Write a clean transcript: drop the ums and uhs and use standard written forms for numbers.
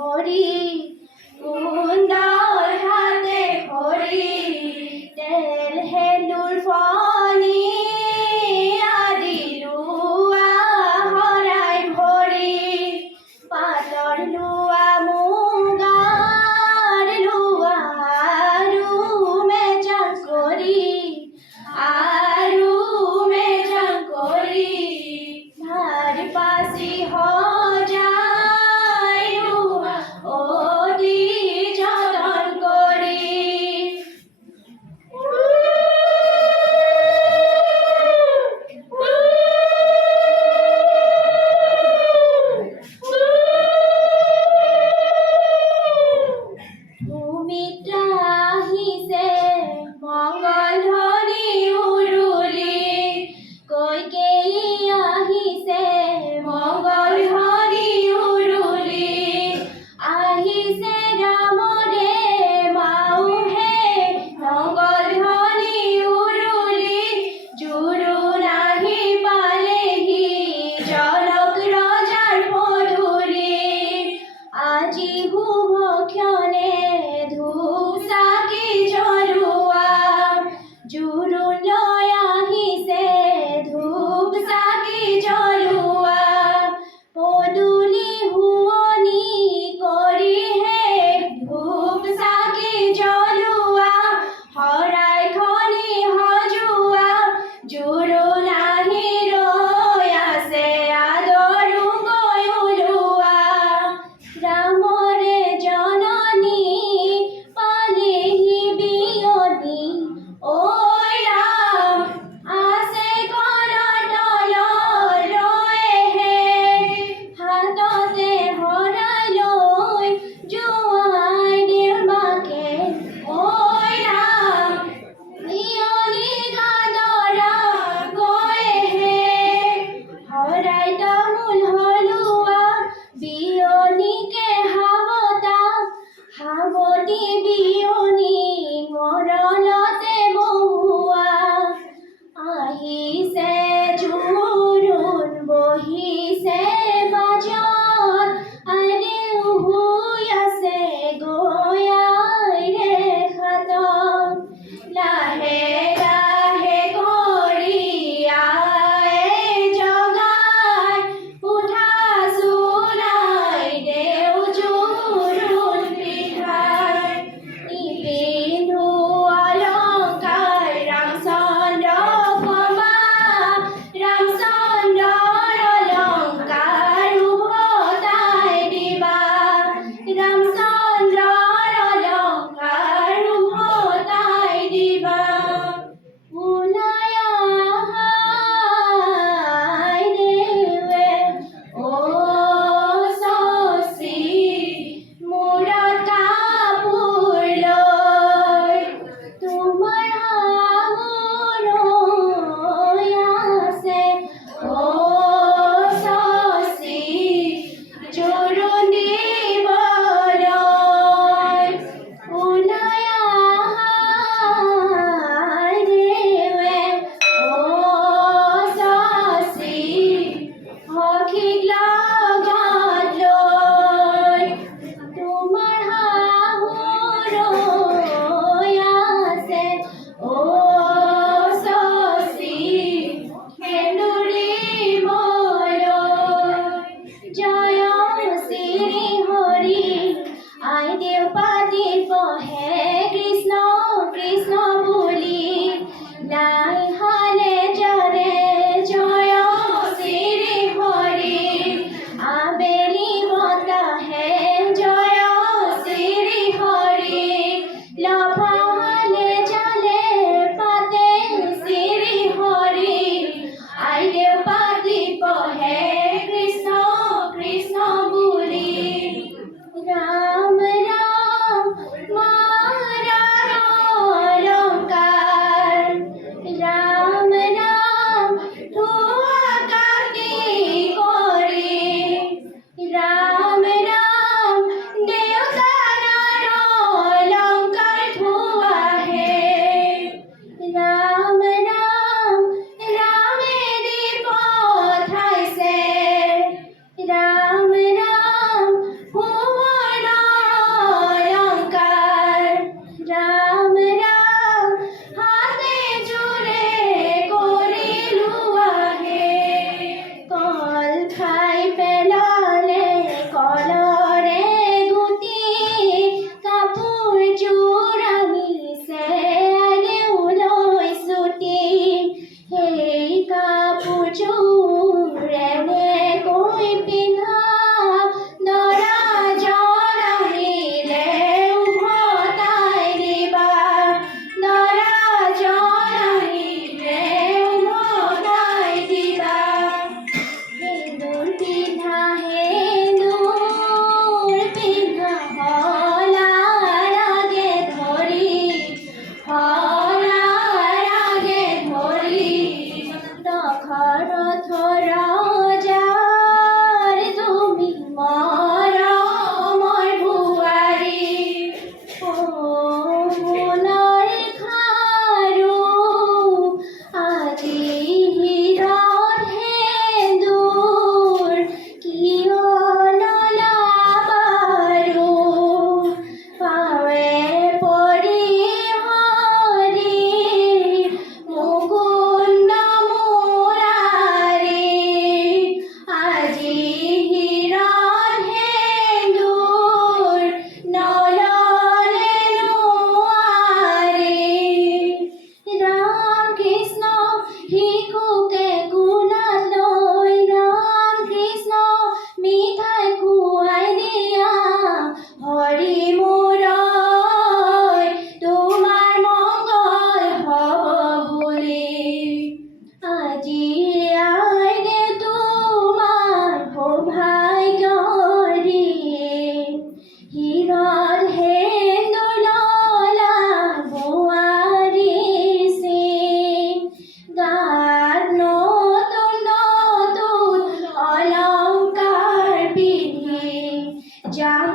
হরি কুন্দর হাতে হরি তেল হেন্দুর ফনি আদি লুয়া হৰাই ভৰি পাতৰ লুৱা মুগাৰ লুৱা আৰু মেজাং কৰি আৰু মেজাং কৰি ধাৰ পাচি সজাই লুৱা অতি যতন কৰি সুমিত্ৰা আহিছে মংগল ধ্বনি উৰুলি কৈকেয়ী আহিছে মংগল ধ্বনি উৰুলি আহিছে ৰামৰে মাউহে মংগল ধ্বনি উৰুলি জোৰোণ আহি পালেহি জনক ৰজাৰ পদূলি আজি শুভ ক্ষণে ধূপ চাকি জ্বলোৱা জোৰোণ লৈ আহিছে ধূপ চাকি জ্বলোৱা পদূলি শুৱনি কৰিহে ধূপ চাকি জ্বলোৱা শৰাইখনি সজোৱা জোৰোণ আহি ৰৈ আছে আদৰুকৈ ওলোৱা ৰামৰে জননী পালেহি বিয়নী ঐ ৰাম আছে কলৰ তলত ৰৈহে হাততে শৰাই লৈ জোঁৱাই দিল মাকে ঐ ৰাম বিয়নী কান্দৰা গৈহে শৰাই তামোল হলোৱা বিয়নীকে সাৱটি বিয়নী মৰণতে বহুৱা আহিছে জোৰোণ বহিছে বাজত আইদেউ শুই আছে গয়াইৰে খাটত লাহে লাহে কৰি আই জগাই উঠা চোলাই দেউ যাব